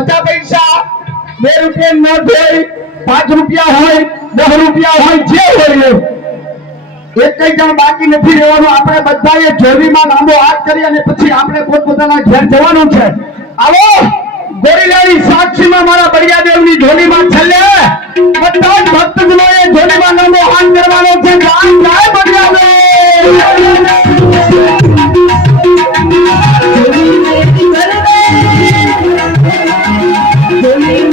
50 પૈસા 2 રૂપિયા નોટ હોય 5 રૂપિયા હોય 10 રૂપિયા હોય જે હોય એક કઈ જણ બાકી નથી રહેવાનું આપણે બધાએ જોડીમાં લાંબો હાથ કરી અને પછી આપણે પોતપોતાના ઘેર જવાનું છે આવો ગોરીલાની સાક્ષીમાં મારા બળિયાદેવની જોડીમાં છેલ્લે બધા જ ભક્તજનોએ જોડીમાં લાંબો હાથ કરવાનો છે જય બળિયાદેવ मेरी